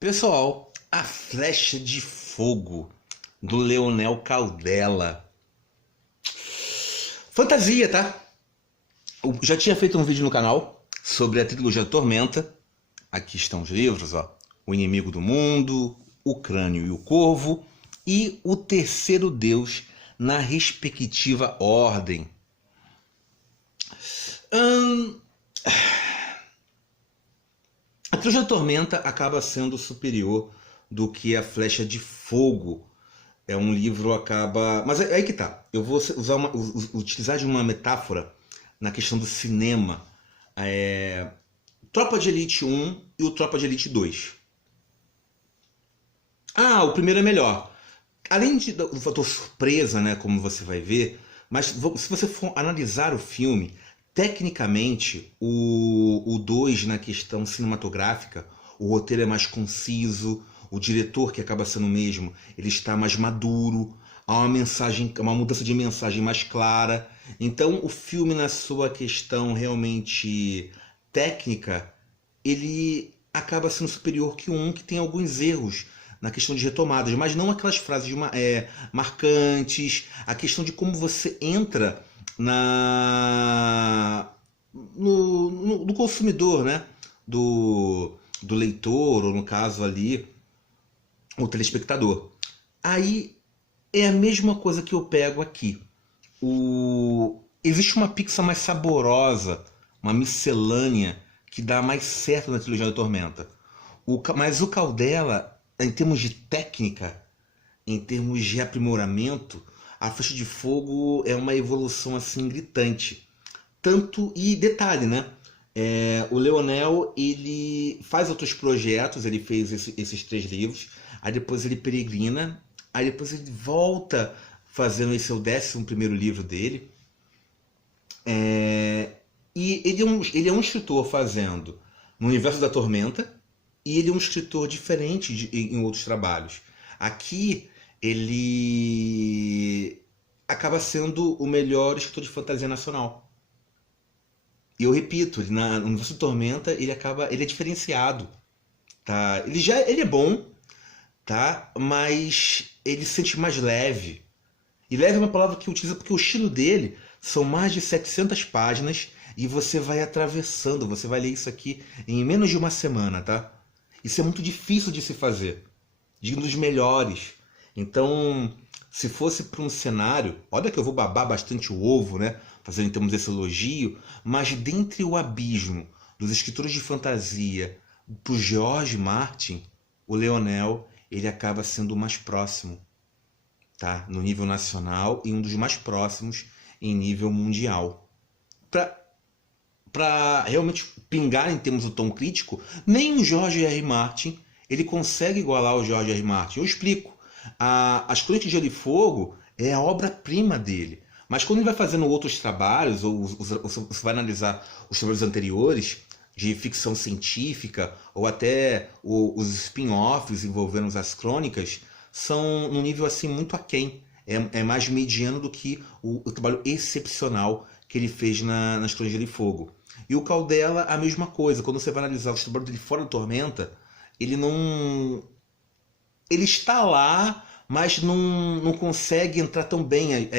Pessoal, A Flecha de Fogo, do Leonel Caldela. Fantasia, tá? Eu já tinha feito um vídeo no canal sobre a trilogia Tormenta. Aqui estão os livros, ó. O Inimigo do Mundo, O Crânio e o Corvo e O Terceiro Deus na respectiva ordem. A trilogia Tormenta acaba sendo superior do que a Flecha de Fogo. É um livro acaba... Mas aí que tá. Eu vou utilizar de uma metáfora na questão do cinema. Tropa de Elite 1 e o Tropa de Elite 2. O primeiro é melhor. Além do fator surpresa, né, como você vai ver, mas se você for analisar o filme, tecnicamente, o 2 na questão cinematográfica, o roteiro é mais conciso, o diretor, que acaba sendo o mesmo, ele está mais maduro, há uma mudança de mensagem mais clara. Então, o filme, na sua questão realmente técnica, ele acaba sendo superior que um que tem alguns erros na questão de retomadas, mas não aquelas frases marcantes, a questão de como você entra no consumidor, né? Do leitor, ou no caso ali, o telespectador. Aí é a mesma coisa que eu pego aqui. Existe uma pizza mais saborosa, uma miscelânea, que dá mais certo na trilogia da Tormenta. Mas o Caldela, em termos de técnica, em termos de aprimoramento, a Flecha de Fogo é uma evolução assim gritante. E detalhe, né? O Leonel, ele faz outros projetos, ele fez esses 3 livros, aí depois ele peregrina, aí depois ele volta fazendo esse 11º livro dele. E ele é um escritor fazendo no universo da Tormenta, e ele é um escritor diferente em outros trabalhos. Aqui ele acaba sendo o melhor escritor de fantasia nacional. E eu repito, no universo da Tormenta ele é diferenciado, tá? Ele é bom, tá? Mas ele se sente mais leve. E leve é uma palavra que utiliza porque o estilo dele são mais de 700 páginas e você vai atravessando, você vai ler isso aqui em menos de uma semana, tá? Isso é muito difícil de se fazer, de um dos melhores. Então, se fosse para um cenário, olha que eu vou babar bastante o ovo, né? Fazendo em termos desse elogio, mas dentre o abismo dos escritores de fantasia para o George Martin, o Leonel, ele acaba sendo o mais próximo, tá? No nível nacional, e um dos mais próximos em nível mundial. Para realmente pingar em termos do tom crítico, nem o George R. Martin ele consegue igualar o George R. Martin. Eu explico. As Crônicas de Gelo e Fogo é a obra-prima dele. Mas quando ele vai fazendo outros trabalhos, ou você vai analisar os trabalhos anteriores, de ficção científica, ou até os spin-offs envolvendo as crônicas, são num nível assim muito aquém. É mais mediano do que o trabalho excepcional que ele fez nas Crônicas de Gelo e Fogo. E o Caldela, a mesma coisa. Quando você vai analisar os trabalhos dele fora da Tormenta, ele não... Ele está lá, mas não consegue entrar tão bem.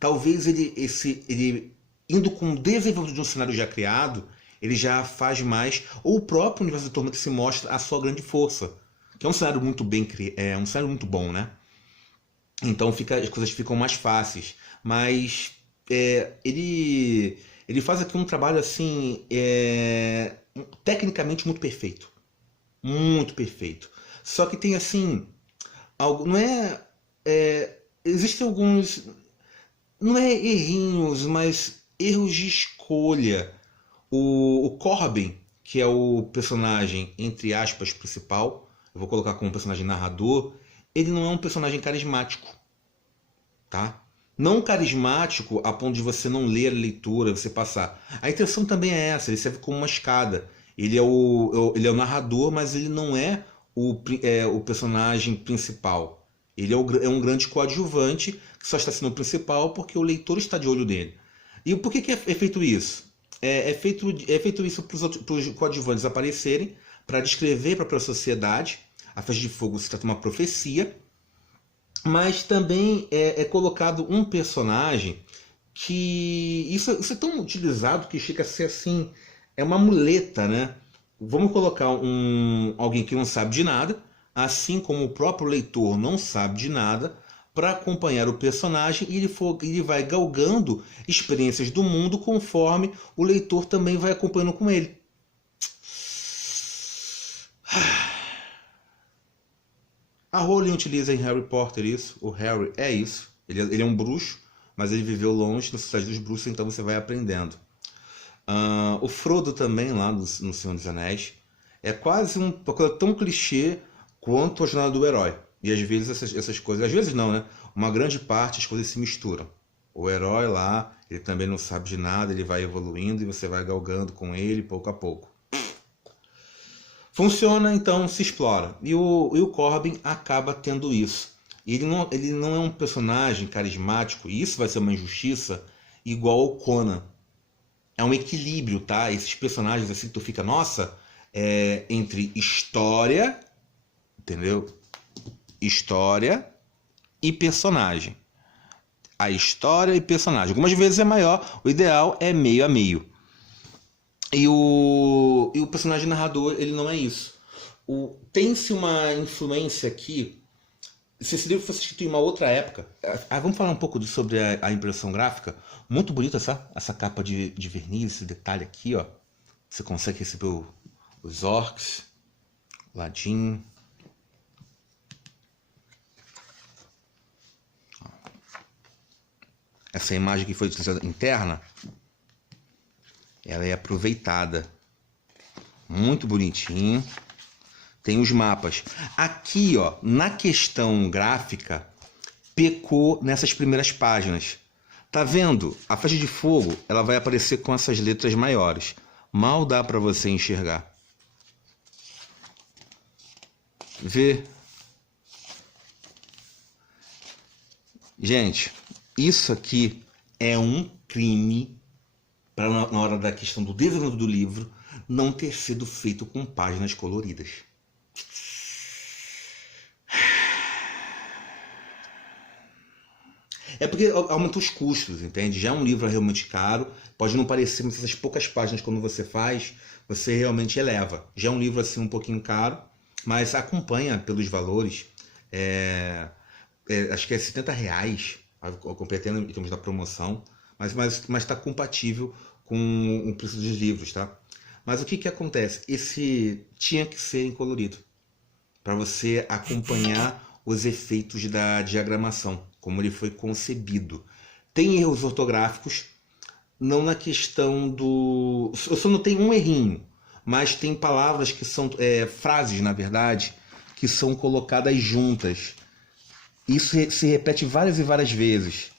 Talvez ele indo com o desenvolvimento de um cenário já criado, ele já faz mais, ou o próprio universo da Tormenta se mostra a sua grande força, que é um cenário muito um cenário muito bom, né? Então as coisas ficam mais fáceis. Mas ele faz aqui um trabalho assim tecnicamente muito perfeito. Muito perfeito. Só que tem assim, existem alguns, não é errinhos, mas erros de escolha. O Corbin, que é o personagem, entre aspas, principal, eu vou colocar como personagem narrador, ele não é um personagem carismático, tá? Não carismático a ponto de você não ler a leitura, você passar. A intenção também é essa, ele serve como uma escada. Ele é o narrador, mas ele não é o personagem principal. Ele é um grande coadjuvante que só está sendo o principal porque o leitor está de olho nele. E por que é feito isso? É feito isso para os coadjuvantes aparecerem, para descrever para a sociedade, A Flecha de Fogo se trata de uma profecia, mas também é colocado um personagem que isso é tão utilizado que chega a ser assim, é uma muleta, né? Vamos colocar alguém que não sabe de nada, assim como o próprio leitor não sabe de nada, para acompanhar o personagem e ele vai galgando experiências do mundo conforme o leitor também vai acompanhando com ele. A Rowling utiliza em Harry Potter isso, o Harry é isso, ele é um bruxo, mas ele viveu longe na Cidade dos Bruxos, então você vai aprendendo. O Frodo também, lá no Senhor dos Anéis, é quase uma coisa tão clichê quanto a jornada do herói. E às vezes essas coisas, às vezes não, né? Uma grande parte as coisas se misturam. O herói lá, ele também não sabe de nada, ele vai evoluindo e você vai galgando com ele pouco a pouco. Funciona, então se explora. E o Corbin acaba tendo isso. Ele não é um personagem carismático, e isso vai ser uma injustiça, igual ao Conan. É um equilíbrio, tá? Esses personagens assim que tu fica, nossa, entre história, entendeu? História e personagem. A história e personagem. Algumas vezes é maior, o ideal é meio a meio. E o personagem narrador, ele não é isso. Tem-se uma influência aqui. Se esse livro fosse escrito em uma outra época. Vamos falar um pouco sobre a impressão gráfica. Muito bonita essa capa de verniz, esse detalhe aqui, ó. Você consegue receber os orcs, ladinho. Essa imagem que foi utilizada interna, ela é aproveitada. Muito bonitinho. Tem os mapas. Aqui, ó, na questão gráfica, pecou nessas primeiras páginas. Tá vendo? A Flecha de Fogo, ela vai aparecer com essas letras maiores. Mal dá para você enxergar. Vê? Gente, isso aqui é um crime para na hora da questão do desenvolvimento do livro não ter sido feito com páginas coloridas. É porque aumenta os custos, entende? Já é um livro realmente caro, pode não parecer, mas essas poucas páginas quando você faz, você realmente eleva. Já é um livro assim um pouquinho caro, mas acompanha pelos valores. Acho que é R$70, eu comprei até em termos da promoção, mas está compatível com o preço dos livros, tá? Mas o que acontece? Esse tinha que ser em colorido, para você acompanhar os efeitos da diagramação, como ele foi concebido. Tem erros ortográficos, não na questão do... Eu só notei um errinho, mas tem palavras que são... frases, na verdade, que são colocadas juntas. Isso se repete várias e várias vezes.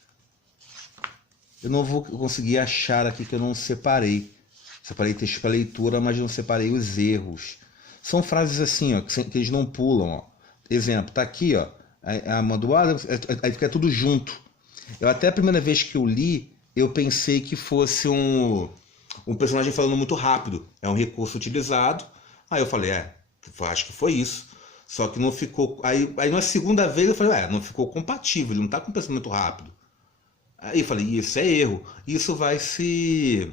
Eu não vou conseguir achar aqui que eu não separei. Separei texto para leitura, mas não separei os erros. São frases assim, ó, que eles não pulam. Ó. Exemplo, tá aqui, ó, a Mandoada, aí fica tudo junto. Eu até a primeira vez que eu li, eu pensei que fosse um personagem falando muito rápido. É um recurso utilizado. Aí eu falei, acho que foi isso. Só que não ficou... Aí na segunda vez eu falei, não ficou compatível, ele não está com pensamento rápido. Aí eu falei, isso é erro. Isso vai se...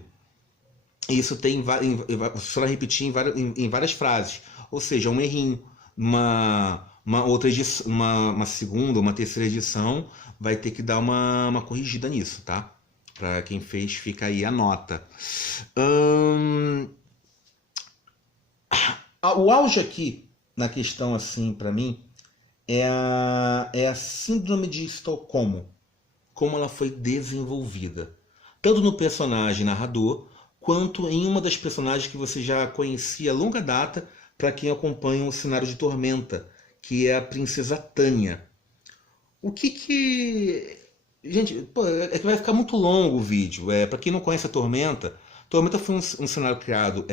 Isso você vai repetir em várias frases. Ou seja, um errinho. Uma outra edição, uma segunda ou uma terceira edição vai ter que dar uma corrigida nisso, tá? Para quem fez, fica aí a nota. O auge aqui, na questão assim, para mim, é a síndrome de Estocolmo, como ela foi desenvolvida, tanto no personagem narrador, quanto em uma das personagens que você já conhecia a longa data, para quem acompanha o cenário de Tormenta, que é a princesa Tânia. O que... Gente, é que vai ficar muito longo o vídeo. Para quem não conhece a Tormenta foi um cenário criado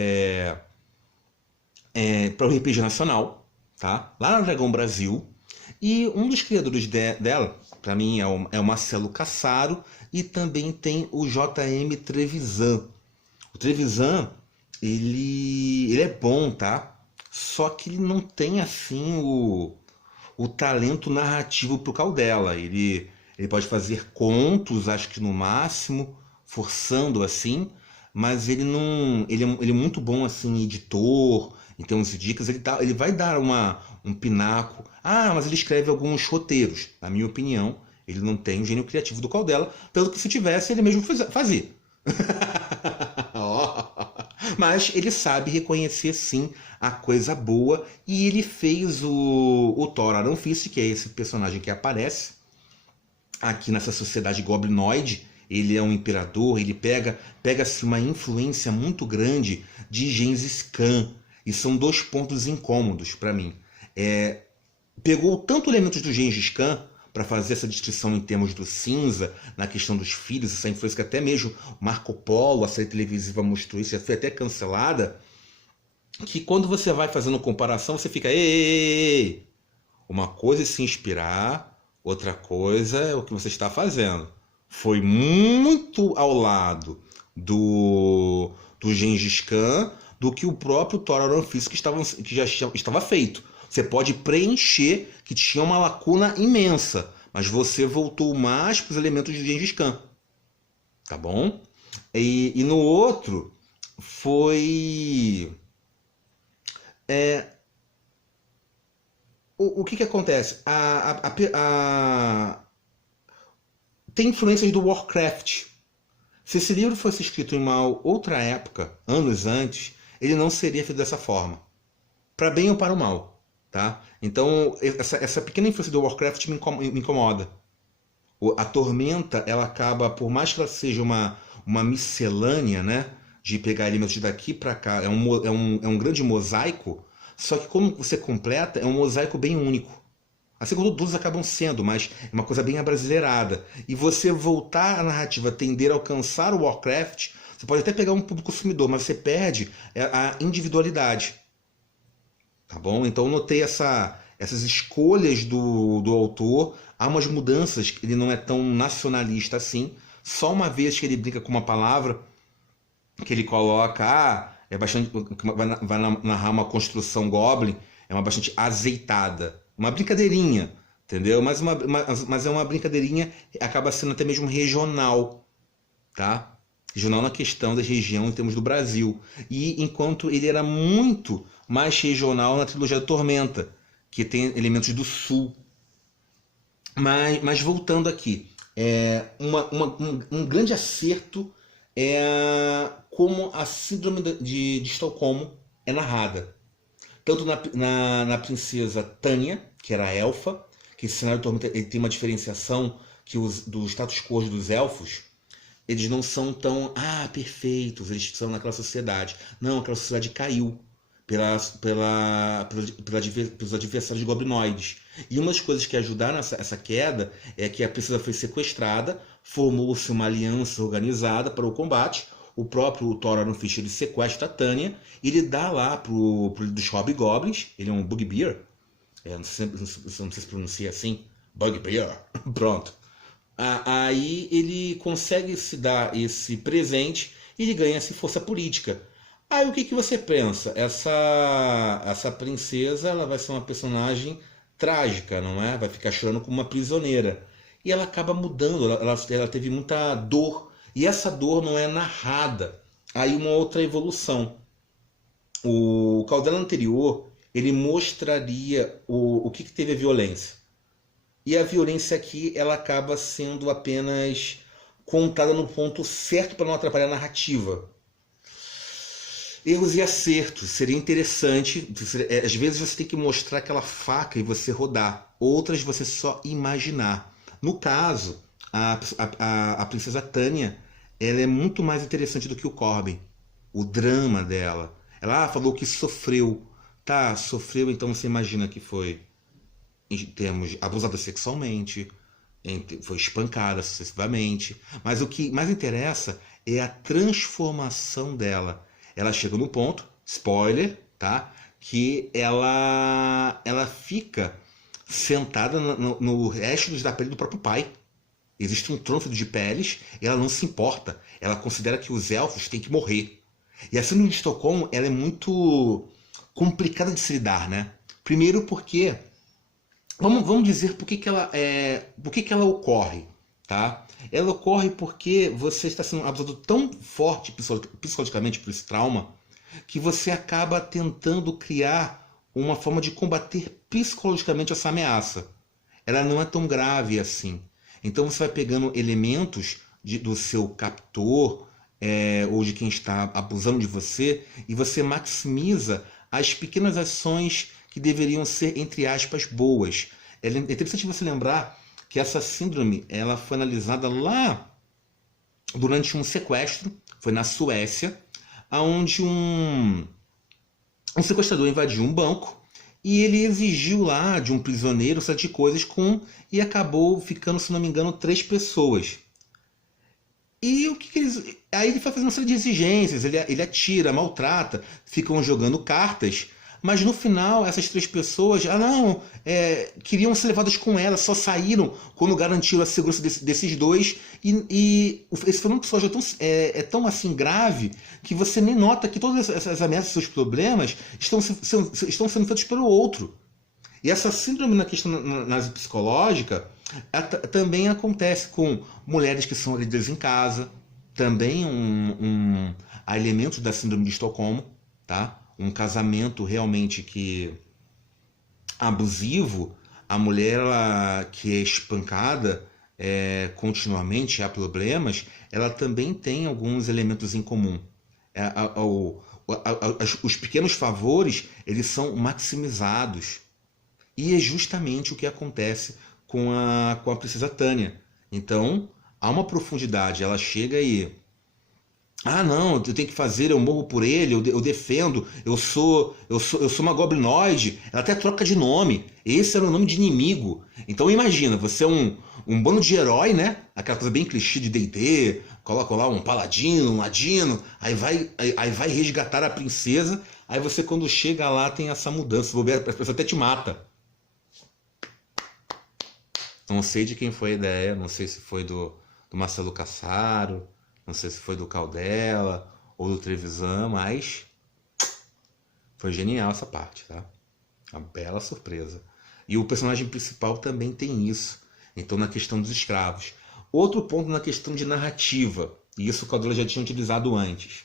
para o RPG nacional, tá? Lá na Dragão Brasil. E um dos criadores dela, para mim, é o Marcelo Cassaro, e também tem o J.M. Trevisan. O Trevisan, ele é bom, tá? Só que ele não tem assim o talento narrativo pro Caldela. Ele pode fazer contos, acho que no máximo, forçando assim, mas ele não. Ele é muito bom assim, em editor, em termos de dicas, ele vai dar um pinaco. Ah, mas ele escreve alguns roteiros. Na minha opinião, ele não tem o gênio criativo do Caldela, tanto que se tivesse, ele mesmo fazia. Ó. Mas ele sabe reconhecer sim a coisa boa e ele fez o Thor Aronfist, que é esse personagem que aparece aqui nessa sociedade goblinoide. Ele é um imperador, ele pega-se uma influência muito grande de Gengis Khan. E são dois pontos incômodos para mim. Pegou tanto elementos do Gengis Khan para fazer essa descrição em termos do cinza, na questão dos filhos, essa influência que até mesmo Marco Polo, a série televisiva mostrou isso, já foi até cancelada, que quando você vai fazendo comparação, você fica, ei, uma coisa é se inspirar, outra coisa é o que você está fazendo. Foi muito ao lado do Gengis Khan do que o próprio Thor Aronfist que já estava feito. Você pode preencher que tinha uma lacuna imensa, mas você voltou mais para os elementos de Gengis Khan. Tá bom? E no outro foi... O que acontece? Tem influências do Warcraft. Se esse livro fosse escrito em uma outra época, anos antes, ele não seria feito dessa forma. Para bem ou para o mal. Tá? Então, essa pequena influência do Warcraft me incomoda. A Tormenta, ela acaba, por mais que ela seja uma miscelânea, né, de pegar elementos daqui para cá, é um grande mosaico, só que como você completa, é um mosaico bem único. Assim como todos acabam sendo, mas é uma coisa bem abrasileirada. E você voltar à narrativa, tender a alcançar o Warcraft, você pode até pegar um público consumidor, mas você perde a individualidade. Tá bom? Então eu notei essas escolhas do autor. Há umas mudanças, ele não é tão nacionalista assim. Só uma vez que ele brinca com uma palavra, que ele coloca, é bastante, vai narrar uma construção Goblin, é uma bastante azeitada. Uma brincadeirinha, entendeu? Mas é uma brincadeirinha, acaba sendo até mesmo regional, tá? Regional na questão da região em termos do Brasil. E enquanto ele era muito mais regional na trilogia da Tormenta, que tem elementos do sul. Mas voltando aqui, um grande acerto é como a síndrome de Estocolmo é narrada. Tanto na princesa Tânia, que era a elfa, que esse cenário de Tormenta ele tem uma diferenciação que do status quo dos elfos, eles não são tão perfeitos, eles são naquela sociedade. Não, aquela sociedade caiu pelos adversários goblinoides. E uma das coisas que ajudaram essa queda é que a princesa foi sequestrada, formou-se uma aliança organizada para o combate. O próprio Thor Aronfist ele sequestra a Tânia e ele dá lá dos Hobgoblins, ele é um Bugbear, não sei se pronuncia assim, Bugbear, pronto. Aí ele consegue se dar esse presente e ele ganha essa força política. Aí o que você pensa? Essa princesa ela vai ser uma personagem trágica, não é? Vai ficar chorando como uma prisioneira. E ela acaba mudando, ela teve muita dor. E essa dor não é narrada. Aí uma outra evolução. O Caldela anterior, ele mostraria o que teve a violência. E a violência aqui, ela acaba sendo apenas contada no ponto certo para não atrapalhar a narrativa. Erros e acertos. Seria interessante. Às vezes você tem que mostrar aquela faca e você rodar. Outras você só imaginar. No caso, a princesa Tânia, ela é muito mais interessante do que o Corbin. O drama dela. Ela falou que sofreu. Tá, sofreu, então você imagina que foi, em termos, abusada sexualmente, foi espancada sucessivamente. Mas o que mais interessa é a transformação dela. Ela chega no ponto, spoiler, tá? Que ela fica sentada no resto da pele do próprio pai. Existe um trono de peles e ela não se importa. Ela considera que os elfos têm que morrer. E a síndrome de Estocolmo ela é muito complicada de se lidar, né? Primeiro porque, vamos dizer por que ela ocorre, tá? Ela ocorre porque você está sendo abusado tão forte psicologicamente por esse trauma que você acaba tentando criar uma forma de combater psicologicamente essa ameaça. Ela não é tão grave assim. Então você vai pegando elementos do seu captor, ou de quem está abusando de você, e você maximiza as pequenas ações que deveriam ser, entre aspas, boas. É interessante você lembrar que essa síndrome ela foi analisada lá durante um sequestro, foi na Suécia, onde um sequestrador invadiu um banco e ele exigiu lá de um prisioneiro 7 coisas e acabou ficando, se não me engano, 3 pessoas. E o que eles... Aí ele vai fazendo uma série de exigências, ele atira, maltrata, ficam jogando cartas, mas no final essas 3 pessoas, queriam ser levadas com ela, só saíram quando garantiram a segurança desses 2, e esse fenômeno psicológico é tão assim grave que você nem nota que todas essas ameaças, seus problemas, estão sendo feitos pelo outro. E essa síndrome na questão psicológica também acontece com mulheres que são agredidas em casa, também há elementos da síndrome de Estocolmo, tá? Um casamento realmente abusivo, a mulher que é espancada continuamente, há problemas, ela também tem alguns elementos em comum. Os pequenos favores, eles são maximizados. E é justamente o que acontece com a princesa Tânia. Então, há uma profundidade. Ela chega e... não, eu tenho que fazer, eu morro por ele, eu defendo, eu sou uma goblinoide. Ela até troca de nome. Esse era o nome de inimigo. Então imagina, você é um bando de herói, né? Aquela coisa bem clichê de D&D, coloca lá um paladino, um ladino, aí vai resgatar a princesa, aí você quando chega lá tem essa mudança, a pessoa até te mata. Não sei de quem foi a ideia, não sei se foi do Marcelo Cassaro, não sei se foi do Caldela ou do Trevisan, mas foi genial essa parte, tá? Uma bela surpresa. E o personagem principal também tem isso. Então, na questão dos escravos. Outro ponto na questão de narrativa, e isso o Caldela já tinha utilizado antes.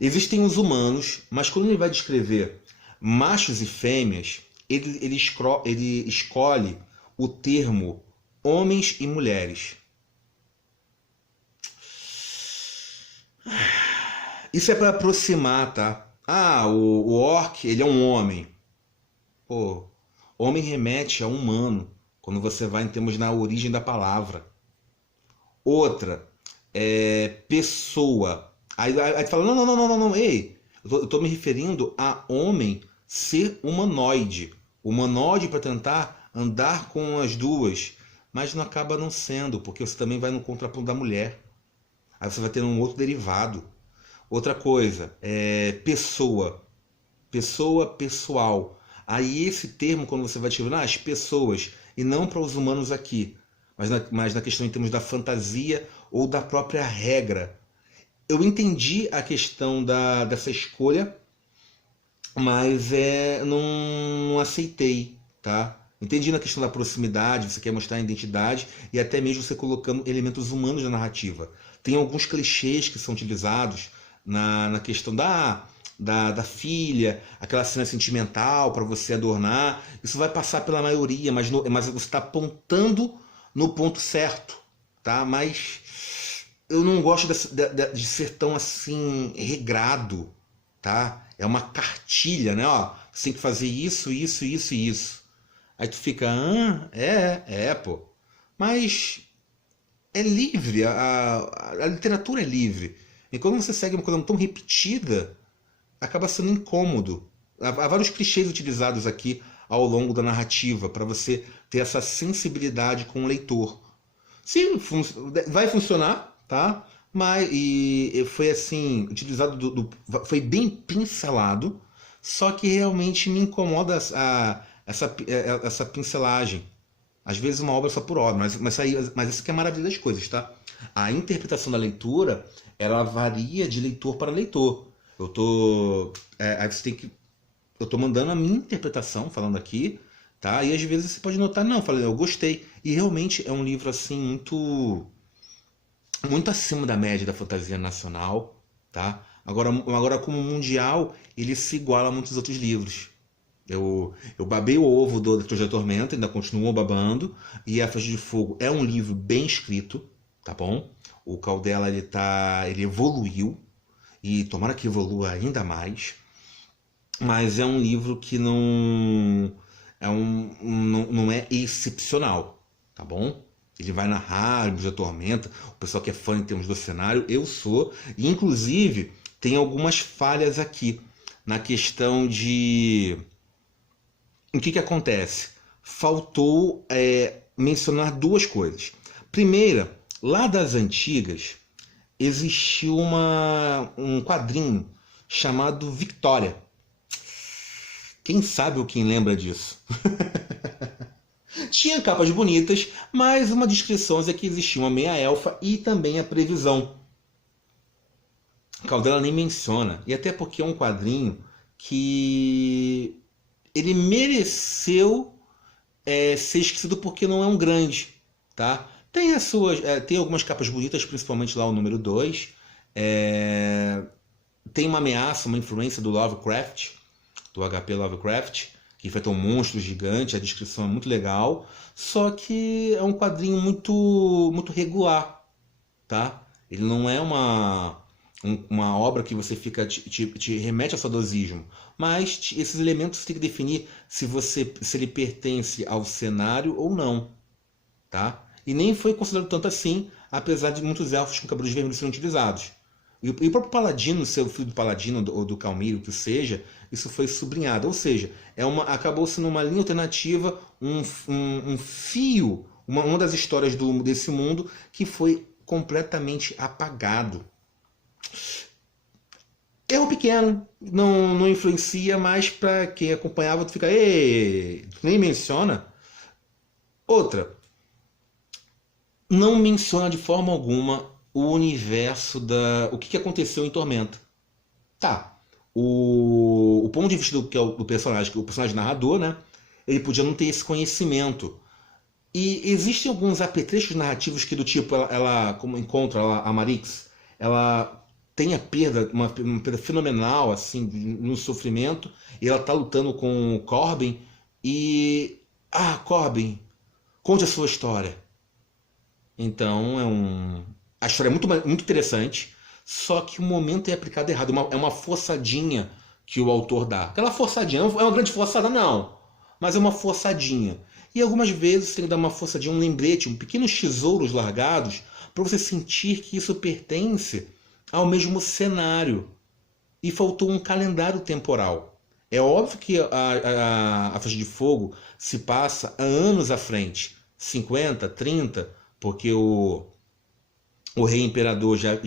Existem os humanos, mas quando ele vai descrever machos e fêmeas, ele escolhe o termo homens e mulheres. Isso é para aproximar, tá? O orc, ele é um homem. Pô, homem remete a humano, quando você vai em termos na origem da palavra. Outra, pessoa. Aí tu fala, não, ei, eu tô me referindo a homem ser humanoide. Humanoide para tentar andar com as duas, mas não acaba não sendo, porque você também vai no contraponto da mulher. Aí você vai ter um outro derivado. Outra coisa, pessoa. Pessoa, pessoal. Aí esse termo, quando você vai tirar as pessoas, e não para os humanos aqui, mas na questão em termos da fantasia ou da própria regra. Eu entendi a questão dessa escolha, mas não aceitei, tá? Entendi na questão da proximidade, você quer mostrar a identidade e até mesmo você colocando elementos humanos na narrativa. Tem alguns clichês que são utilizados na questão da filha, aquela cena sentimental para você adornar. Isso vai passar pela maioria, mas você está apontando no ponto certo, tá? Mas eu não gosto de ser tão assim regrado, tá? É uma cartilha, né? Ó, você tem que fazer isso, isso, isso e isso. Aí tu fica, pô. Mas é livre, a literatura é livre. E quando você segue uma coisa tão repetida, acaba sendo incômodo. Há vários clichês utilizados aqui ao longo da narrativa para você ter essa sensibilidade com o leitor. Sim, vai funcionar, tá? Mas foi assim, utilizado, foi bem pincelado, só que realmente me incomoda essa pincelagem. Às vezes uma obra só por obra, mas isso que é a maravilha das coisas, tá? A interpretação da leitura, ela varia de leitor para leitor. Aí você tem que. Eu tô mandando a minha interpretação, falando aqui, tá? E às vezes você pode notar, não, falei, eu gostei. E realmente é um livro assim muito acima da média da fantasia nacional, tá? Agora como mundial, ele se iguala a muitos outros livros. Eu babei o ovo do Letras da Tormenta, ainda continuo babando, e A Flecha de Fogo é um livro bem escrito, tá bom? O Caldela, ele evoluiu, e tomara que evolua ainda mais, mas é um livro que não é excepcional, tá bom? Ele vai narrar Livros da Tormenta, o pessoal que é fã em termos do cenário, eu sou, e inclusive tem algumas falhas aqui na questão de... O que acontece? Faltou mencionar duas coisas. Primeira, lá das antigas, existiu um quadrinho chamado Victória. Quem sabe ou quem lembra disso? Tinha capas bonitas, mas uma descrição é que existia uma meia-elfa e também a previsão. Caldela nem menciona, e até porque é um quadrinho que ele mereceu ser esquecido porque não é um grande, tá? Tem algumas capas bonitas, principalmente lá o número 2. Tem uma ameaça, uma influência do Lovecraft, do HP Lovecraft, que enfrentou um monstro gigante, a descrição é muito legal, só que é um quadrinho muito regular, tá? Ele não é uma obra que você fica te remete ao saudosismo, mas esses elementos você tem que definir se ele pertence ao cenário ou não, tá? E nem foi considerado tanto assim, apesar de muitos elfos com cabelos vermelhos serem utilizados. E o próprio Paladino, seu filho do Paladino ou do Calmeiro, que seja, isso foi sublinhado. Ou seja, acabou sendo uma linha alternativa, um fio, uma das histórias desse mundo que foi completamente apagado. Erro pequeno, não influencia, mas para quem acompanhava, tu fica, tu nem menciona. Outra, não menciona de forma alguma o universo o que aconteceu em Tormenta. Tá, o ponto de vista do personagem, que o personagem narrador, né? Ele podia não ter esse conhecimento. E existem alguns apetrechos narrativos que do tipo, ela como encontra a Marix, ela tem a perda, uma perda fenomenal, assim, no sofrimento, e ela tá lutando com o Corbin, e... Corbin, conte a sua história. Então, a história é muito interessante, só que o momento é aplicado errado. É uma forçadinha que o autor dá. Aquela forçadinha, não é uma grande forçada não, mas é uma forçadinha. E algumas vezes você tem que dar uma forçadinha, um lembrete, pequenos tesouros largados, para você sentir que isso pertence ao mesmo cenário. E faltou um calendário temporal. É óbvio que a Flecha de Fogo se passa a anos à frente, 50, 30, porque o rei imperador já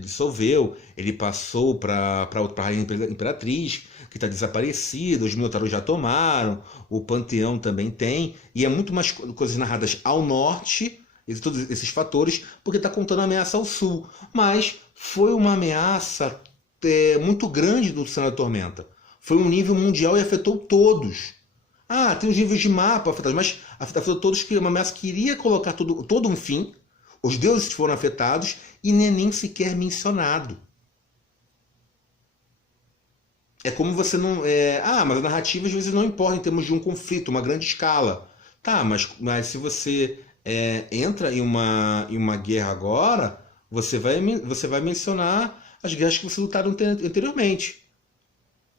dissolveu, ele passou para a rainha imperatriz, que está desaparecida, os Minotauros já tomaram, o Panteão também tem, e é muito mais coisas narradas ao norte, todos esses fatores, porque está contando a ameaça ao sul. Mas foi uma ameaça muito grande do cenário da Tormenta. Foi um nível mundial e afetou todos. Tem os níveis de mapa afetados, mas afetou todos, que uma ameaça que iria colocar todo um fim. Os deuses foram afetados e nem sequer mencionado. É como você não... mas a narrativa às vezes não importa em termos de um conflito, uma grande escala. Tá, mas se você entra em uma guerra agora, você vai mencionar as guerras que você lutaram anteriormente.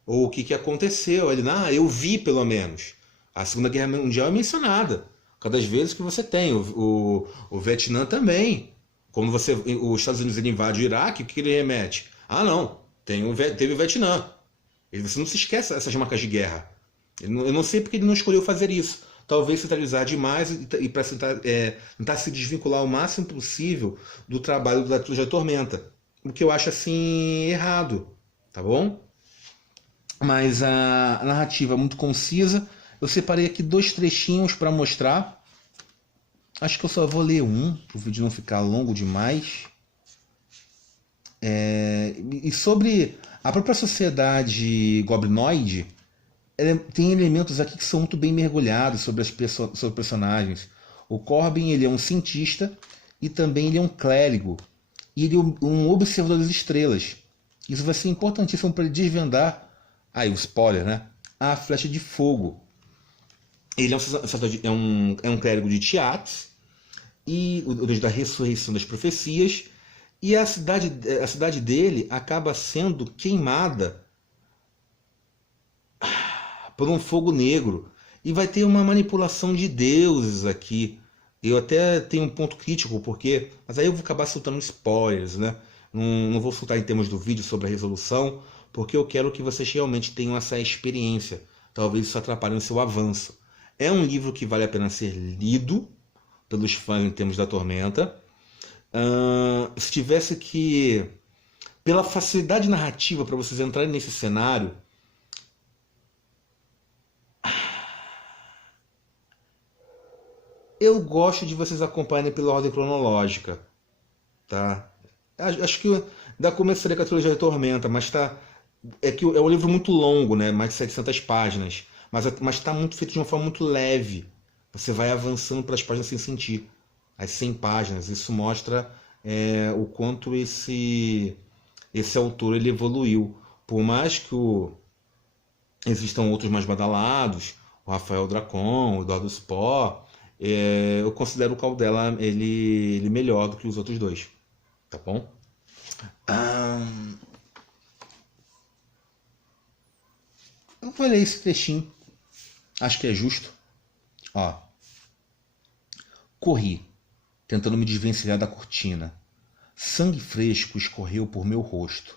Ou o que aconteceu. Eu vi pelo menos. A Segunda Guerra Mundial é mencionada. Cada vezes que você tem. O Vietnã também. Quando os Estados Unidos invadem o Iraque, o que ele remete? Não, teve o Vietnã. Você não se esquece dessas marcas de guerra. Eu não sei porque ele não escolheu fazer isso. Talvez centralizar demais e para tentar se desvincular o máximo possível do trabalho da Trilogia Tormenta. O que eu acho assim errado. Tá bom? Mas a narrativa é muito concisa. Eu separei aqui 2 trechinhos para mostrar. Acho que eu só vou ler um, para o vídeo não ficar longo demais. E sobre a própria sociedade goblinoide, tem elementos aqui que são muito bem mergulhados sobre os personagens. O Corbin, ele é um cientista e também ele é um clérigo. E ele é um observador das estrelas. Isso vai ser importantíssimo para ele desvendar, aí o spoiler, né? A flecha de fogo. Ele é um clérigo de Tiamat, e o deus da ressurreição das profecias, e a cidade dele acaba sendo queimada por um fogo negro. E vai ter uma manipulação de deuses aqui. Eu até tenho um ponto crítico, porque. Mas aí eu vou acabar soltando spoilers, né? Não vou soltar em termos do vídeo sobre a resolução, porque eu quero que vocês realmente tenham essa experiência. Talvez isso atrapalhe o seu avanço. É um livro que vale a pena ser lido pelos fãs em termos da Tormenta. Se tivesse que. Pela facilidade narrativa para vocês entrarem nesse cenário, eu gosto de vocês acompanharem pela ordem cronológica, tá? Acho que dá começaria com a trilogia de Tormenta, mas tá. É que é um livro muito longo, né? Mais de 700 páginas. Mas tá muito feito de uma forma muito leve. Você vai avançando pelas páginas sem sentir. As 100 páginas. Isso mostra o quanto esse autor ele evoluiu. Por mais que existam outros mais badalados, o Rafael Dracon, o Eduardo Spohr, eu considero o Caldela ele melhor do que os outros dois. Tá bom? Eu vou ler esse trechinho. Acho que é justo. Ó. Corri, tentando me desvencilhar da cortina. Sangue fresco escorreu por meu rosto.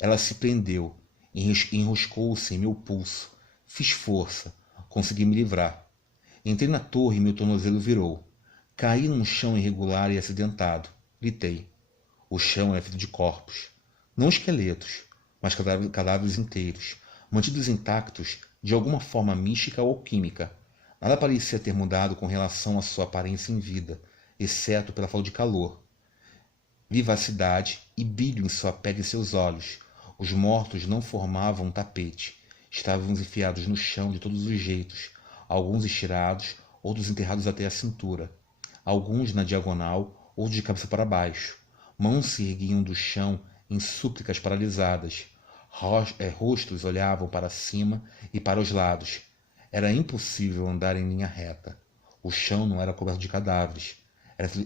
Ela se prendeu, enroscou-se em meu pulso. Fiz força, consegui me livrar. Entrei na torre e meu tornozelo virou. Caí num chão irregular e acidentado. Gritei. O chão era feito de corpos. Não esqueletos, mas cadáveres inteiros, mantidos intactos de alguma forma mística ou química. Nada parecia ter mudado com relação à sua aparência em vida, exceto pela falta de calor, vivacidade e brilho em sua pele e seus olhos. Os mortos não formavam um tapete. Estavam enfiados no chão de todos os jeitos, alguns estirados, outros enterrados até a cintura, alguns na diagonal, outros de cabeça para baixo. Mãos se erguiam do chão em súplicas paralisadas. Rostos olhavam para cima e para os lados. Era impossível andar em linha reta. O chão não era coberto de cadáveres.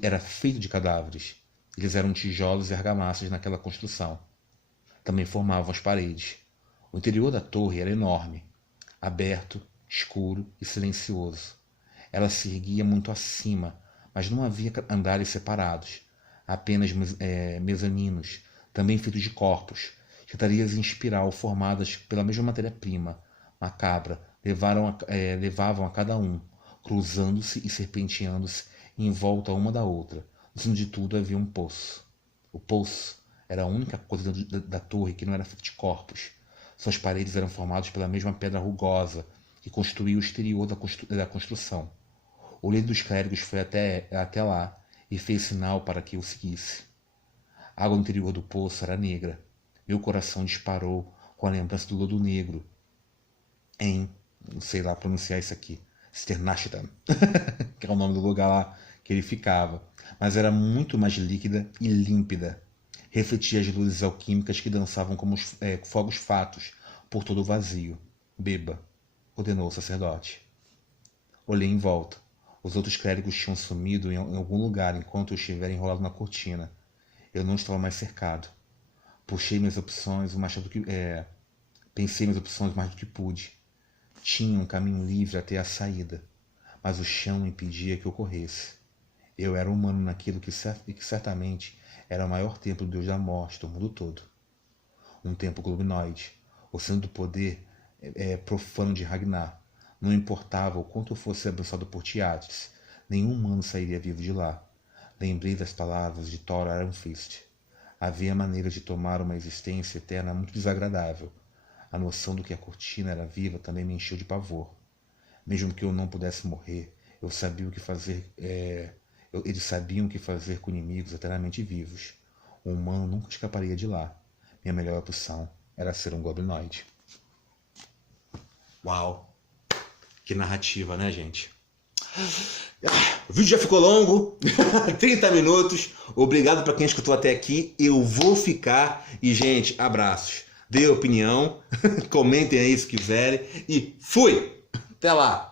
Era feito de cadáveres. Eles eram tijolos e argamassas naquela construção. Também formavam as paredes. O interior da torre era enorme, aberto, escuro e silencioso. Ela se erguia muito acima, mas não havia andares separados. Apenas mezaninos, também feitos de corpos, escadarias em espiral formadas pela mesma matéria-prima, macabra, levavam a cada um, cruzando-se e serpenteando-se em volta uma da outra. No centro de tudo havia um poço. O poço era a única coisa da torre que não era feita de corpos. Suas paredes eram formadas pela mesma pedra rugosa que construía o exterior da construção. O líder dos clérigos foi até lá e fez sinal para que eu seguisse. A água no interior do poço era negra. Meu coração disparou com a lembrança do lodo negro não sei lá pronunciar isso aqui, Sternachtan, que é o nome do lugar lá que ele ficava. Mas era muito mais líquida e límpida. Refletia as luzes alquímicas que dançavam como fogos fatos por todo o vazio. Beba, ordenou o sacerdote. Olhei em volta. Os outros clérigos tinham sumido em algum lugar enquanto eu estivera enrolado na cortina. Eu não estava mais cercado. Puxei minhas opções o mais do que... Pensei minhas opções mais do que pude. Tinha um caminho livre até a saída, mas o chão impedia que eu corresse. Eu era humano naquilo que certamente era o maior templo do Deus da Morte do mundo todo. Um templo globinoide, o centro do poder profano de Ragnar. Não importava o quanto eu fosse abençoado por Tiates, nenhum humano sairia vivo de lá. Lembrei das palavras de Thor Ironfist. Havia maneira de tomar uma existência eterna muito desagradável. A noção do que a cortina era viva também me encheu de pavor. Mesmo que eu não pudesse morrer, eu sabia o que fazer. Eles sabiam o que fazer com inimigos eternamente vivos. um humano nunca escaparia de lá. Minha melhor opção era ser um goblinoide. Uau! Que narrativa, né, gente? O vídeo já ficou longo, 30 minutos. Obrigado para quem escutou até aqui. Eu vou ficar. E, gente, abraços. Dê opinião, comentem aí se quiserem. E fui! Até lá!